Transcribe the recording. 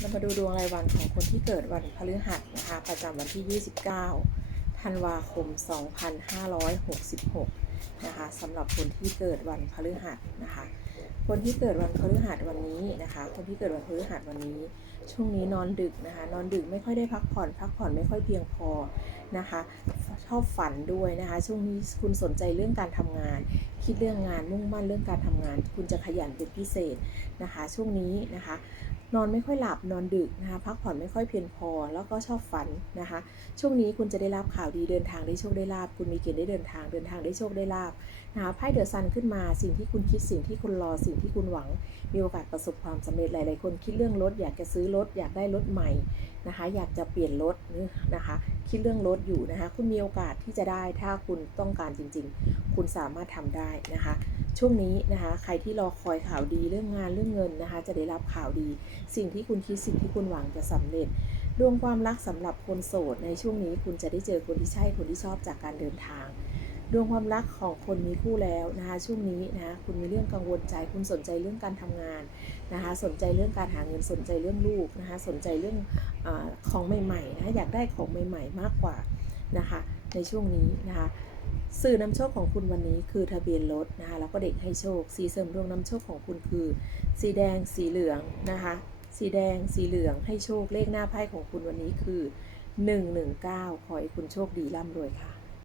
เรามาดูดวงรายวันของคนที่เกิดวันพฤหัสนะคะ ประจำวันที่ 29 ธันวาคม 2566 นะคะสำหรับคนที่เกิดวันพฤหัสนะคะ คนที่เกิดวันพฤหัสวันนี้นะคะ คนที่เกิดวันพฤหัสวันนี้ ช่วงนี้นอนดึกนะคะ นอนดึกไม่ค่อยได้พักผ่อน พักผ่อนไม่ค่อยเพียงพอนะคะชอบฝันด้วยนะคะ ช่วงนี้คุณสนใจเรื่องการทำงาน คิดเรื่องงานมุ่งมั่นเรื่องการทำงาน คุณจะขยันเป็นพิเศษนะคะ ช่วงนี้นะคะ นอนไม่ค่อยหลับนอนดึกนะคะพักผ่อนไม่ค่อยเพียงพอ แล้วก็ชอบฝันนะคะ ช่วงนี้คุณจะได้รับข่าวดีเดินทางได้โชคได้ลาบคุณมีเกณฑ์ได้เดินทางเดินทางได้โชคได้ลาบนะคะไพ่เดอะซันขึ้นมาสิ่งที่คุณคิดสิ่งที่คุณรอสิ่งที่คุณหวัง มีโอกาสประสบความสำเร็จหลาย ๆ คนคิดเรื่องรถอยากจะซื้อรถอยากได้รถใหม่นะคะ อยากจะเปลี่ยนรถนะคะ คิดเรื่องรถอยู่นะคะ คุณมีโอกาสที่จะได้ถ้าคุณต้องการจริง ๆ คุณสามารถทำได้นะคะ ช่วงนี้นะคะใครที่รอคอยข่าวดีเรื่องงานเรื่องเงินนะคะ จะได้รับข่าวดี สิ่งที่คุณคิดสิ่งที่คุณหวังจะสำเร็จดวงความรักสำหรับคนโสด ในช่วงนี้คุณจะได้เจอคนที่ใช่คนที่ชอบจากการเดินทางดวงความรักของคนมีคู่แล้วนะคะช่วงนี้นะคะคุณมีเรื่องกังวลใจ คุณสนใจเรื่องการทำงานนะคะสนใจเรื่องการหาเงินสนใจเรื่องลูกนะคะสนใจเรื่องอของใหม่ๆนะะอยากได้ของใหม่ ๆ มากกว่านะคะในช่วงนี้นะคะ สื่อนำโชคของคุณวันนี้คือทะเบียนรถนะคะแล้วก็เด็กให้โชค สีเสริมดวงนำโชคของคุณคือ สีแดงสีเหลืองนะคะสีแดงสีเหลืองให้โชคเลขหน้าไพ่ของคุณวันนี้คือ 119 ขอให้คุณโชคดีร่ำรวยค่ะ